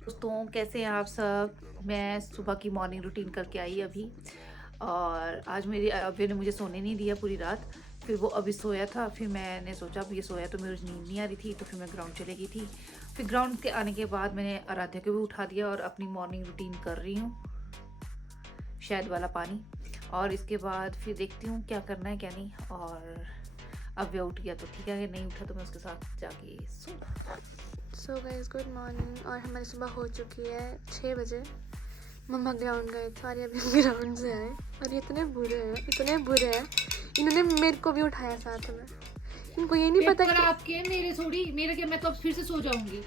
दोस्तों कैसे हैं आप सब। मैं सुबह की मॉर्निंग रूटीन करके आई अभी, और आज मेरी अभी ने मुझे सोने नहीं दिया पूरी रात। फिर वो अभी सोया था, फिर मैंने सोचा अब ये सोया तो मुझे नींद नहीं आ रही थी, तो फिर मैं ग्राउंड चली गई थी। फिर ग्राउंड के आने के बाद मैंने आराध्या को भी उठा दिया और अपनी मॉर्निंग रूटीन कर रही हूँ, शहद वाला पानी। और इसके बाद फिर देखती हूँ क्या करना है क्या नहीं। और अब वे उठ गया तो ठीक है, नहीं उठा तो मैं उसके साथ जाके सो गाइस गुड मॉर्निंग। और हमारी सुबह हो चुकी है 6 बजे। मम्मा ग्राउंड गए थे और अभी ग्राउंड से आए और ये इतने बुरे हैं। इन्होंने मेरे को भी उठाया साथ में। इनको ये नहीं पता कि आपके मेरे थोड़ी मेरे क्या, मैं तो अब फिर से सो जाऊंगी।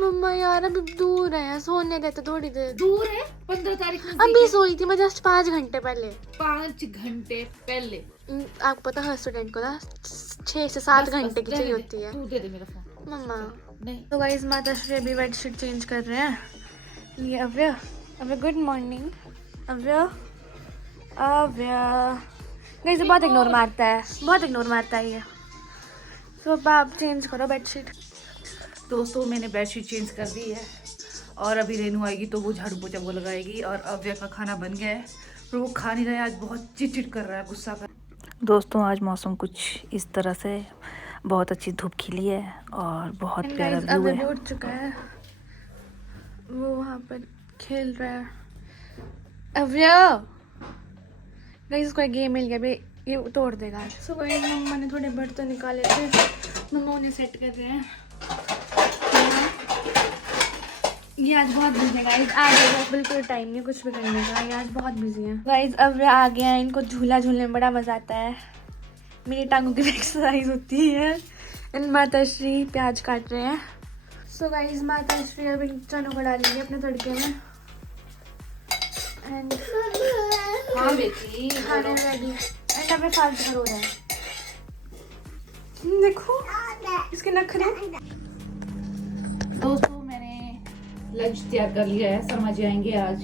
मम्मा यार अभी दूर है, सोने गए तो थोड़ी देर दूर है। 15 तारीख में अभी सोई थी मैं जस्ट 5 घंटे पहले। 5 घंटे पहले। आपको पता है स्टूडेंट को ना 6 से 7 घंटे की चाहिए होती है। तू दे दे मेरा फोन मम्मा। नहीं तो गाइस माता श्री अभी बेडशीट चेंज कर रहे हैं। ये अव्य गुड मॉर्निंग। अव्य गाइस बहुत इग्नोर मारता है ये। तो अब आप चेंज करो बेडशीट। दोस्तों मैंने बेडशीट चेंज कर दी है, और अभी रेनू आएगी तो वो झाड़ू पोछा वो लगाएगी। और अव्य का खाना बन गया है, पर वो खा नहीं रहा है। आज बहुत चिड़चिड़ कर रहा है, गुस्सा कर। दोस्तों आज मौसम कुछ इस तरह से, बहुत अच्छी धूप खिली है और बहुत प्यारा व्यू है। अव्य उठ चुका है, वो वहाँ पर खेल रहा है। अव्य गाइस उसको एक गेम मिल गया, अभी ये तोड़ देगा आज। सो गाइस मम्मा ने थोड़े बर्तन निकाले थे, मम्मा उन्हें सेट कर रहे हैं। ये आज बहुत बिजी है गाइस, आज बिल्कुल टाइम नहीं कुछ भी करने का, ये आज बहुत बिजी है गाइस। अब आ गया है, इनको झूला झूलने में बड़ा मजा आता है। मेरी टांगों की एक्सरसाइज होती है। एंड माता श्री प्याज काट रहे हैं। सो गाइस माता श्री अभी चनों को डालेंगे अपने तड़के में। एंड हाँ बेटी खाने रेडी। एंड अब फालतू हो रहा है, देखो इसके नखरे। दोस्तों मैंने लंच तैयार कर लिया है, शर्मा जी आएंगे आज,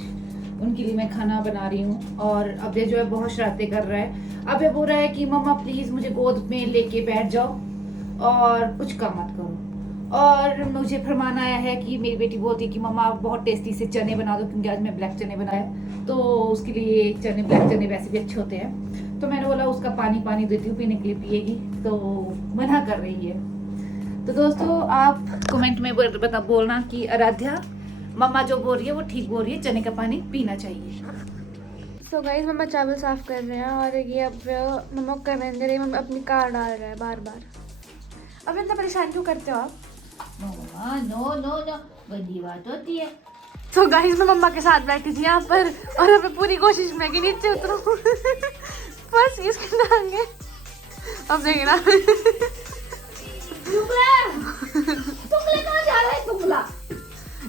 उनके लिए मैं खाना बना रही हूँ। और अभय जो है बहुत शरारतें कर रहा है। अभय बोल रहा है कि मम्मा प्लीज मुझे गोद में लेके बैठ जाओ और कुछ काम मत करो। और मुझे फरमान आया है कि मेरी बेटी बोलती है कि मम्मा बहुत टेस्टी से चने बना दो, क्योंकि आज मैं ब्लैक चने बनाए तो उसके लिए चने, ब्लैक चने वैसे भी अच्छे होते हैं। तो मैंने बोला उसका पानी देती हूँ पीने के लिए, पिएगी, तो मना कर रही है। तो दोस्तों आप कमेंट में बोलना कि आराध्या मम्मा जो बोल रही है वो ठीक बोल रही है, चने का पानी पीना चाहिए। सो गाइस मम्मा चावल साफ कर रहे हैं और ये अब मम्मा को करने दे रही है। मम्मा अपनी कार डाल रहा है बार बार। अब इतना परेशान क्यों करते हो आप? मम्मा नो नो नो, बड़ी बात होती है। तो गाइस मैं मम्मा के साथ बैठी थी यहाँ पर और अब पूरी कोशिश में कि नीचे उतरूं बस इसके टांगे। अब देखिए ना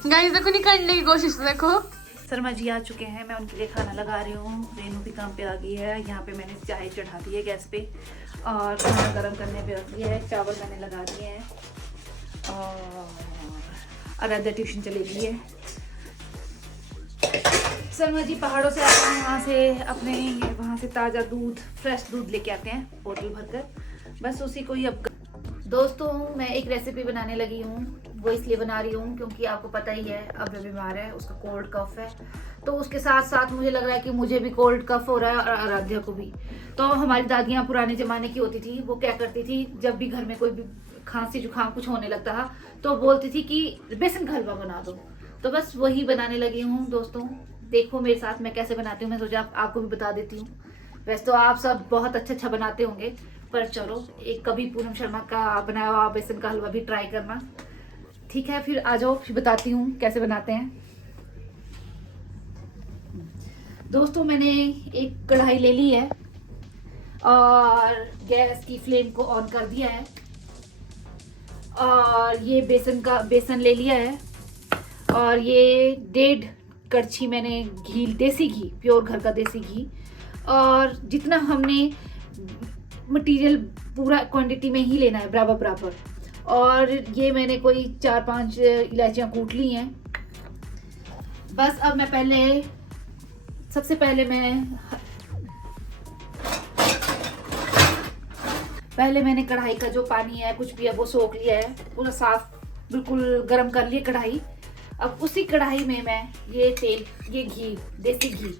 गाइस देखो निकलने की कोशिश, देखो। शर्मा जी आ चुके हैं, मैं उनके लिए खाना लगा रही हूँ। रेनू भी काम पे आ गई है। यहाँ पे मैंने चाय चढ़ा दी है गैस पे और खाना गर्म करने पे रख दिया है। चावल मैंने लगा दिए हैं और आराध्या ट्यूशन चली गई है। शर्मा जी पहाड़ों से आते हैं, वहाँ से ताज़ा दूध, फ्रेश दूध लेके आते हैं बोतल भरकर, बस उसी को ही। अब दोस्तों मैं एक रेसिपी बनाने लगी हूँ, वो इसलिए बना रही हूँ क्योंकि आपको पता ही है अब बीमार है, उसका कोल्ड कफ है। तो उसके साथ साथ मुझे लग रहा है कि मुझे भी कोल्ड कफ हो रहा है और आराध्या को भी। तो हमारी दादियाँ पुराने ज़माने की होती थी, वो क्या करती थी जब भी घर में कोई भी खांसी जुकाम कुछ होने लगता था तो बोलती थी कि बेसन का हलवा बना दो। तो बस वही बनाने लगी हूँ दोस्तों। देखो मेरे साथ मैं कैसे बनाती हूँ, मैं सोचा आपको भी बता देती हूँ। वैसे तो आप सब बहुत अच्छा बनाते होंगे, पर चलो एक कभी पूनम शर्मा का बनाया हुआ बेसन का हलवा भी ट्राई करना। ठीक है फिर आ जाओ, फिर बताती हूँ कैसे बनाते हैं। दोस्तों मैंने एक कढ़ाई ले ली है और गैस की फ्लेम को ऑन कर दिया है और ये बेसन ले लिया है और ये 1.5 कड़छी मैंने घी, देसी घी, प्योर घर का देसी घी। और जितना हमने मटेरियल पूरा क्वांटिटी में ही लेना है, बराबर। और ये मैंने कोई 4-5 इलायचियाँ कूट ली हैं। बस अब मैं सबसे पहले मैं पहले मैंने कढ़ाई का जो पानी है कुछ भी है वो सोख लिया है, पूरा साफ बिल्कुल गर्म कर लिया कढ़ाई। अब उसी कढ़ाई में मैं ये तेल, ये घी, देसी घी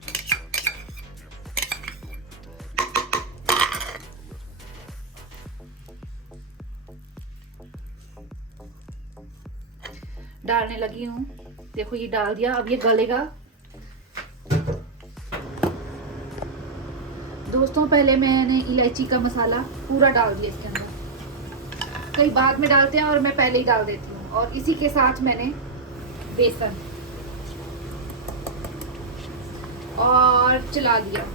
डालने लगी हूँ। देखो ये डाल दिया, अब ये गलेगा। दोस्तों पहले मैंने इलायची का मसाला पूरा डाल दिया इसके अंदर, कई बाद में डालते हैं और मैं पहले ही डाल देती हूँ। और इसी के साथ मैंने बेसन और चला लिया।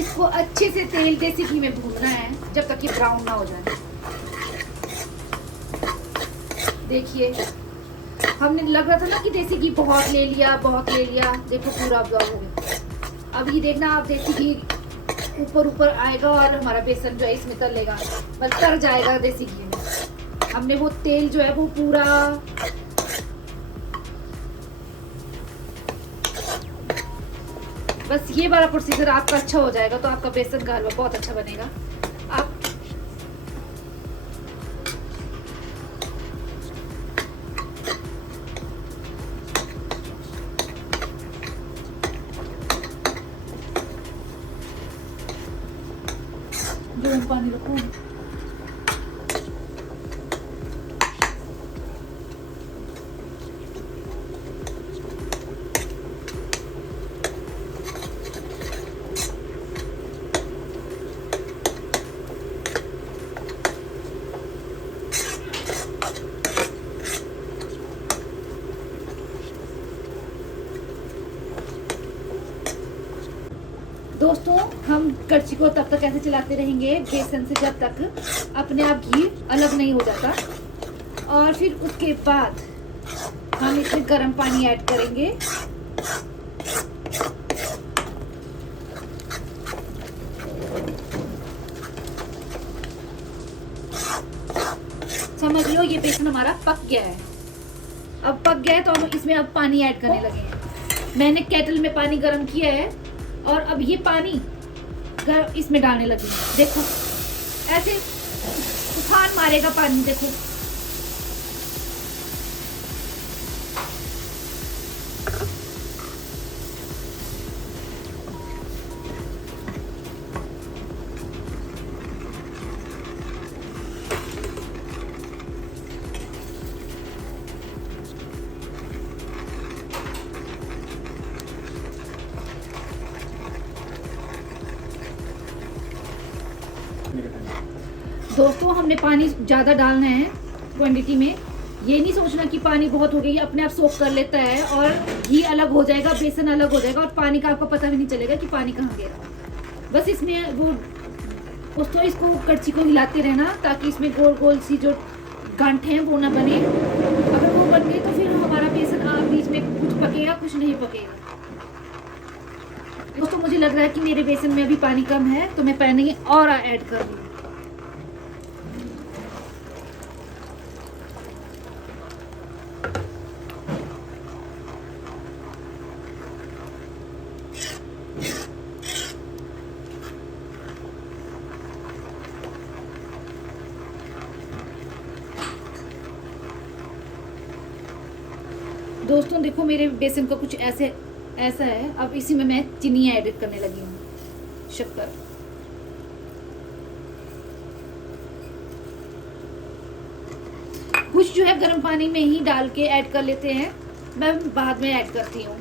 इसको अच्छे से तेल देसी घी में भूनना है जब तक ये ब्राउन ना हो जाए। देखिए हमने लग रहा था ना कि देसी घी बहुत ले लिया, देखो पूरा अब्जॉर्ब हो गया। अब ये देखना आप, देसी घी ऊपर ऊपर आएगा और हमारा बेसन जो है इसमें तलेगा, बस तर जाएगा देसी घी में। हमने वो तेल जो है वो पूरा बस ये वाला प्रोसीजर आपका अच्छा हो जाएगा तो आपका बेसन का हलवा बहुत अच्छा बनेगा। आप गर्म पानी रखो। दोस्तों हम कड़छी को तब तक ऐसे चलाते रहेंगे बेसन से जब तक अपने आप घी अलग नहीं हो जाता। और फिर उसके बाद हम इसमें गर्म पानी ऐड करेंगे। समझ लो ये बेसन हमारा पक गया है। अब पक गया है तो हम इसमें अब पानी ऐड करने लगे हैं। मैंने केटल में पानी गर्म किया है और अब ये पानी इसमें डालने लगी। देखो ऐसे उफान मारेगा पानी, देखो दोस्तों हमने पानी ज़्यादा डालना है क्वांटिटी में। ये नहीं सोचना कि पानी बहुत हो गया, ये अपने आप सोख कर लेता है और घी अलग हो जाएगा, बेसन अलग हो जाएगा और पानी का आपको पता भी नहीं चलेगा कि पानी कहाँ गया। बस इसमें वो दोस्तों इसको कड़छी को हिलाते रहना ताकि इसमें गोल गोल सी जो गांठें हैं वो ना बने। अगर वो बन गई तो फिर हमारा बेसन बीच में कुछ पकेगा कुछ नहीं पकेगा। दोस्तों मुझे लग रहा है कि मेरे बेसन में अभी पानी कम है तो मैं पानी और ऐड कर दूँ। दोस्तों देखो मेरे बेसन का कुछ ऐसा है। अब इसी में मैं चीनी ऐड करने लगी हूँ, शक्कर। कुछ जो है गर्म पानी में ही डाल के ऐड कर लेते हैं, मैं बाद में ऐड करती हूँ।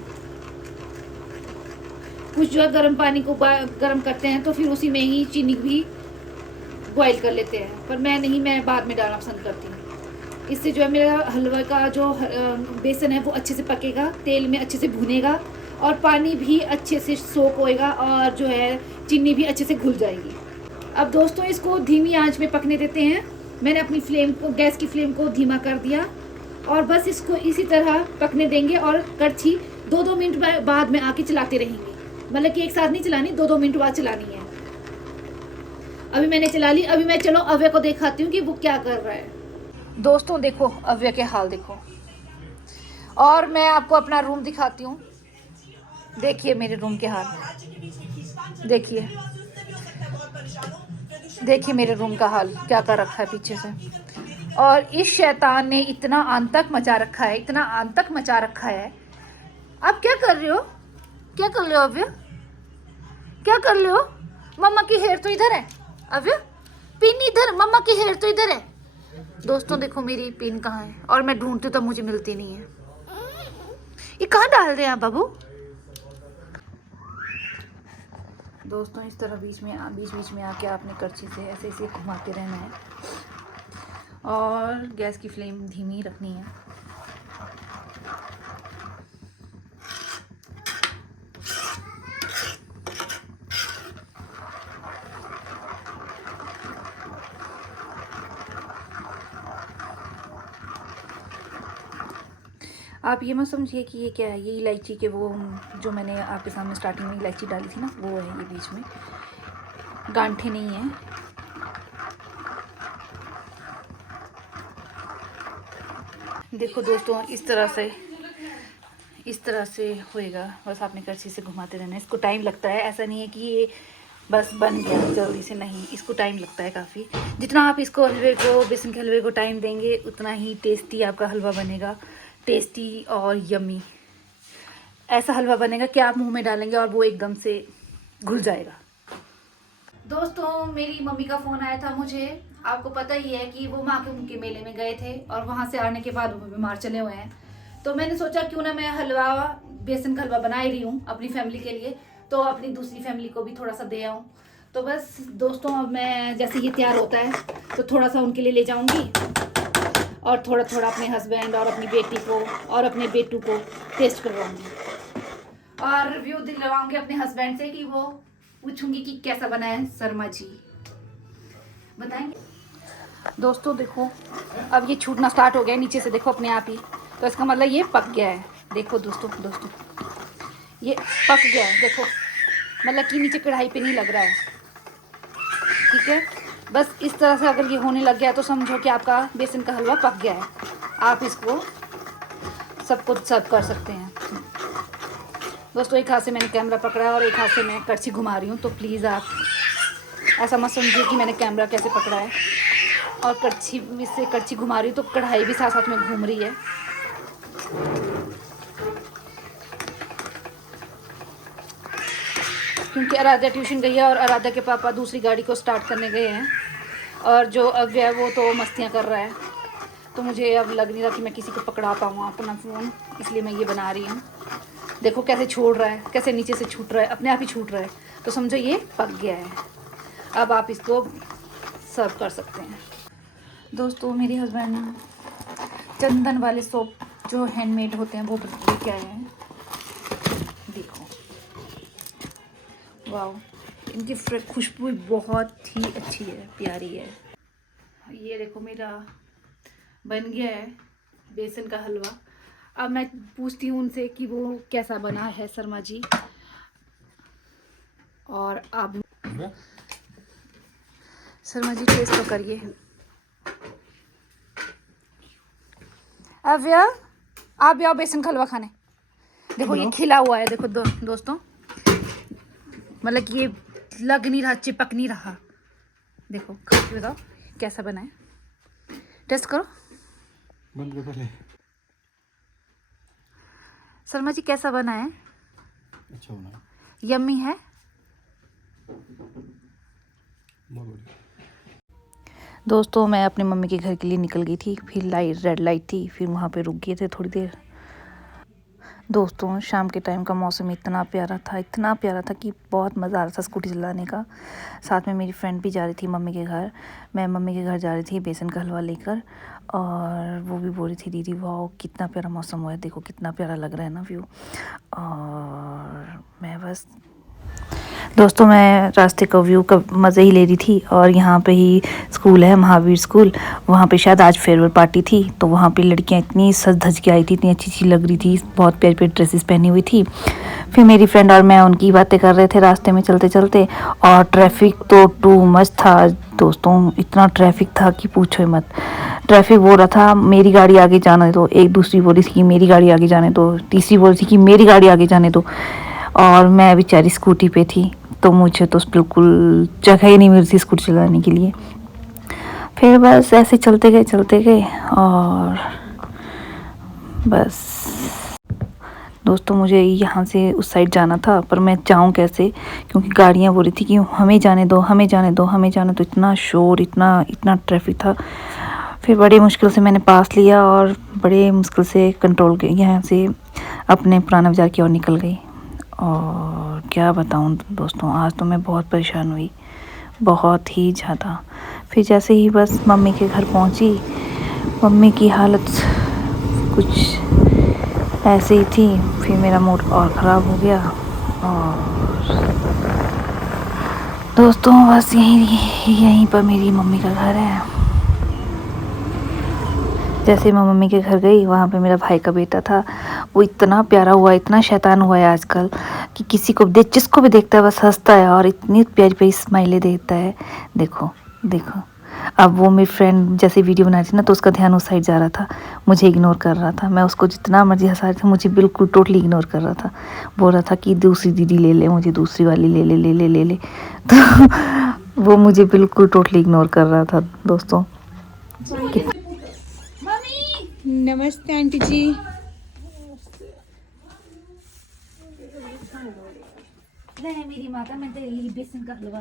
कुछ जो है गर्म पानी को गर्म करते हैं तो फिर उसी में ही चीनी भी बॉईल कर लेते हैं, पर मैं नहीं, मैं बाद में डालना पसंद करती हूँ। इससे जो है मेरा हलवा का जो बेसन है वो अच्छे से पकेगा, तेल में अच्छे से भुनेगा और पानी भी अच्छे से सोक होएगा और जो है चीनी भी अच्छे से घुल जाएगी। अब दोस्तों इसको धीमी आंच में पकने देते हैं। मैंने अपनी फ्लेम को, गैस की फ्लेम को धीमा कर दिया और बस इसको इसी तरह पकने देंगे और कड़छी 2-2 मिनट बाद में आके चलाते रहेंगे। मतलब कि एक साथ नहीं चलानी, 2-2 मिनट बाद चलानी है। अभी मैंने चला ली। अभी मैं चलो अव्य को दिखाती हूँ कि वो क्या कर रहा है। दोस्तों देखो अव्य के हाल देखो, और मैं आपको अपना रूम दिखाती हूँ। देखिए मेरे रूम के हाल देखिए। देखिए मेरे रूम का हाल क्या कर रखा है पीछे से। और इस शैतान ने इतना आतंक मचा रखा है, इतना आतंक मचा रखा है। आप क्या कर रहे हो? क्या कर रहे हो अव्य? क्या कर रहे हो? मम्मा की हेयर तो इधर है अव्य, पिन इधर, मम्मा की हेयर तो इधर है। दोस्तों देखो मेरी पिन कहाँ है, और मैं ढूंढती हूँ तो मुझे मिलती नहीं है। ये कहाँ डाल रहे हैं आप बाबू? दोस्तों इस तरह बीच बीच में आके आपने करछी से ऐसे ऐसे घुमाते रहना है और गैस की फ्लेम धीमी रखनी है। आप ये मत समझिए कि ये क्या है, ये इलायची के वो जो मैंने आपके सामने स्टार्टिंग में इलायची डाली थी ना, वो है ये बीच में, गांठे नहीं है। देखो दोस्तों इस तरह से होएगा, बस आपने करछी से घुमाते रहना है। इसको टाइम लगता है, ऐसा नहीं है कि ये बस बन गया जल्दी से, नहीं, इसको टाइम लगता है काफ़ी। जितना आप इसको हलवे को, बेसन के हलवे को टाइम देंगे उतना ही टेस्टी आपका हलवा बनेगा, टेस्टी और यम्मी। ऐसा हलवा बनेगा कि आप मुंह में डालेंगे और वो एकदम से घुल जाएगा। दोस्तों मेरी मम्मी का फ़ोन आया था मुझे। आपको पता ही है कि वो माँ के उनके मेले में गए थे और वहाँ से आने के बाद वो बीमार चले हुए हैं। तो मैंने सोचा क्यों ना मैं हलवा, बेसन का हलवा बना ही रही हूँ अपनी फैमिली के लिए, तो अपनी दूसरी फैमिली को भी थोड़ा सा दे आऊँ। तो बस दोस्तों अब मैं जैसे ये तैयार होता है तो थोड़ा सा उनके लिए ले जाऊँगी और थोड़ा थोड़ा अपने हस्बैंड और अपनी बेटी को और अपने बेटू को टेस्ट करवाऊँगी और रिव्यू दिलवाऊँगी अपने हस्बैंड से कि वो पूछूंगी कि कैसा बना है शर्मा जी, बताएंगे। दोस्तों देखो अब ये छूटना स्टार्ट हो गया नीचे से, देखो अपने आप ही, तो इसका मतलब ये पक गया है। देखो दोस्तों ये पक गया है, देखो मतलब कि नीचे कढ़ाई पे नहीं लग रहा है, ठीक है। बस इस तरह से अगर ये होने लग गया तो समझो कि आपका बेसन का हलवा पक गया है। आप इसको सब कुछ सर्व कर सकते हैं। दोस्तों एक हाथ से मैंने कैमरा पकड़ा है और एक हाथ से मैं करछी घुमा रही हूँ, तो प्लीज़ आप ऐसा मत समझिए कि मैंने कैमरा कैसे पकड़ा है और करछी घुमा रही हूँ तो कढ़ाई भी साथ साथ में घूम रही है। क्योंकि आराध्या ट्यूशन गई है और आराध्या के पापा दूसरी गाड़ी को स्टार्ट करने गए हैं और जो अव्य है वो तो मस्तियाँ कर रहा है, तो मुझे अब लग नहीं रहा कि मैं किसी को पकड़ा पाऊँ अपना फ़ोन, इसलिए मैं ये बना रही हूँ। देखो कैसे छोड़ रहा है, कैसे नीचे से छूट रहा है, अपने आप ही छूट रहा है, तो समझो ये पक गया है। अब आप इसको सर्व कर सकते हैं। दोस्तों मेरे हस्बैंड चंदन वाले सोप जो हैंडमेड होते हैं वो लेके आए हैं। देखो वाह, इनकी खुशबू बहुत ही अच्छी है, प्यारी है। ये देखो मेरा बन गया है बेसन का हलवा। अब मैं पूछती हूँ उनसे कि वो कैसा बना है शर्मा जी, और आप शर्मा जी टेस्ट तो करिए। अव्या आप भी आओ बेसन का हलवा खाने। देखो ये खिला हुआ है, देखो दोस्तों मतलब कि ये लग नहीं रहा, चिपक नहीं रहा। देखो खा के बताओ कैसा बना है, टेस्ट करो। बंद कर पहले। शर्मा जी कैसा बना है? अच्छा बना है, यम्मी है। बहुत बढ़िया। दोस्तों मैं अपने मम्मी के घर के लिए निकल गई थी, फिर रेड लाइट थी, फिर वहाँ पे रुक गए थे थोड़ी देर। दोस्तों शाम के टाइम का मौसम इतना प्यारा था कि बहुत मज़ा आ रहा था स्कूटी चलाने का। साथ में मेरी फ्रेंड भी जा रही थी मम्मी के घर, मैं मम्मी के घर जा रही थी बेसन का हलवा लेकर, और वो भी बोल रही थी दीदी वाह कितना प्यारा मौसम हुआ है, देखो कितना प्यारा लग रहा है ना व्यू। और मैं बस दोस्तों मैं रास्ते का व्यू का मज़े ही ले रही थी, और यहाँ पे ही स्कूल है महावीर स्कूल, वहाँ पे शायद आज फेयरवेल पार्टी थी, तो वहाँ पे लड़कियाँ इतनी सज धज के आई थी, इतनी अच्छी अच्छी लग रही थी, बहुत प्यारी प्यारी ड्रेसेस पहनी हुई थी। फिर मेरी फ्रेंड और मैं उनकी बातें कर रहे थे रास्ते में चलते चलते, और ट्रैफिक तो टू मच था दोस्तों, इतना ट्रैफिक था कि पूछो मत। ट्रैफिक बोल रहा था मेरी गाड़ी आगे जाने दो, एक दूसरी बोल रही थी कि मेरी गाड़ी आगे जाने दो, तीसरी बोल रही थी कि मेरी गाड़ी आगे जाने दो, और मैं बेचारी स्कूटी पे थी तो मुझे तो बिल्कुल जगह ही नहीं मिल रही स्कूटी चलाने के लिए। फिर बस ऐसे चलते गए और बस दोस्तों मुझे यहाँ से उस साइड जाना था, पर मैं जाऊँ कैसे, क्योंकि गाड़ियाँ बोल रही थी कि हमें जाने दो। इतना शोर, इतना ट्रैफिक था। फिर बड़ी मुश्किल से मैंने पास लिया और बड़े मुश्किल से कंट्रोल के यहाँ से अपने पुराना बाज़ार की ओर निकल गई। और क्या बताऊँ दोस्तों, आज तो मैं बहुत परेशान हुई, बहुत ही ज़्यादा। फिर जैसे ही बस मम्मी के घर पहुँची, मम्मी की हालत कुछ ऐसे ही थी। फिर मेरा मूड और ख़राब हो गया। और दोस्तों बस यहीं पर मेरी मम्मी का घर है। जैसे मैं मम्मी के घर गई, वहाँ पे मेरा भाई का बेटा था। वो इतना प्यारा हुआ, इतना शैतान हुआ है आजकल कि जिसको भी देखता है बस हंसता है और इतनी प्यारी प्यारी स्माइलें देता है। देखो अब वो मेरी फ्रेंड जैसे वीडियो बना रही थी ना, तो उसका ध्यान उस साइड जा रहा था, मुझे इग्नोर कर रहा था। मैं उसको जितना मर्जी हंसा रही थी, मुझे बिल्कुल टोटली इग्नोर कर रहा था। बोल रहा था कि दूसरी दीदी ले ले, मुझे दूसरी वाली ले ले। तो वो मुझे बिल्कुल टोटली इग्नोर कर रहा था दोस्तों। नमस्ते आंटी जी। मेरी माता, मैं तेरे लिए बेसन का हलवा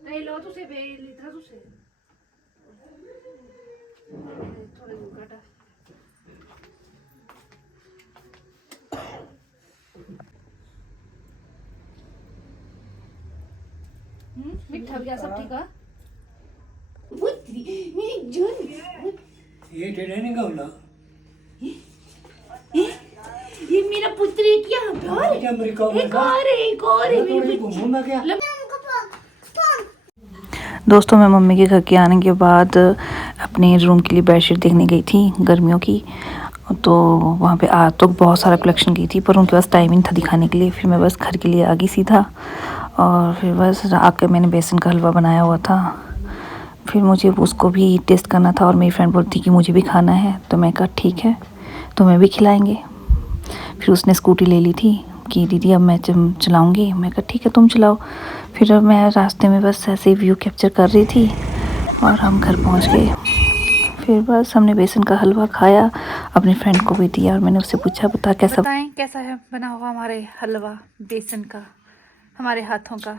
नहीं लो, तुझे लिखा तुझे थोड़े काटा। मिठा क्या सब ठीक है? ये टेढ़े नहीं गाउला ये मेरा पुत्री क्या एक और है। दोस्तों मैं मम्मी के घर के आने के बाद अपने रूम के लिए बेडशीट देखने गई थी गर्मियों की। तो वहाँ पे तो बहुत सारा कलेक्शन की थी, पर उनके पास टाइमिंग था दिखाने के लिए। फिर मैं बस घर के लिए आ गई सीधा, और फिर बस आकर मैंने बेसन का हलवा बनाया हुआ था। फिर मुझे उसको भी टेस्ट करना था, और मेरी फ्रेंड बोलती कि मुझे भी खाना है। तो मैं कहा ठीक है, तुम्हें भी खिलाएंगे। फिर उसने स्कूटी ले ली थी कि दीदी अब मैं चलाऊँगी। मैं कहा ठीक है तुम चलाओ। फिर मैं रास्ते में बस ऐसे व्यू कैप्चर कर रही थी और हम घर पहुंच गए। फिर बस हमने बेसन का हलवा खाया, अपनी फ्रेंड को भी दिया, और मैंने उससे पूछा बता कैसा है बना हुआ हमारे हलवा बेसन का, हमारे हाथों का।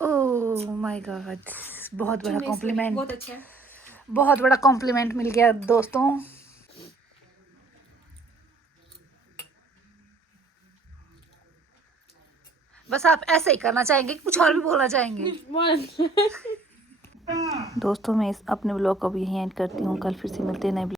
ओह माय गॉड, बहुत बड़ा कॉम्प्लीमेंट, बहुत अच्छा है। बहुत बड़ा कॉम्प्लीमेंट मिल गया दोस्तों। बस आप ऐसे ही करना चाहेंगे, कुछ और भी बोलना चाहेंगे? दोस्तों मैं अपने ब्लॉग को भी यहीं एंड करती हूँ। कल फिर से मिलते हैं नए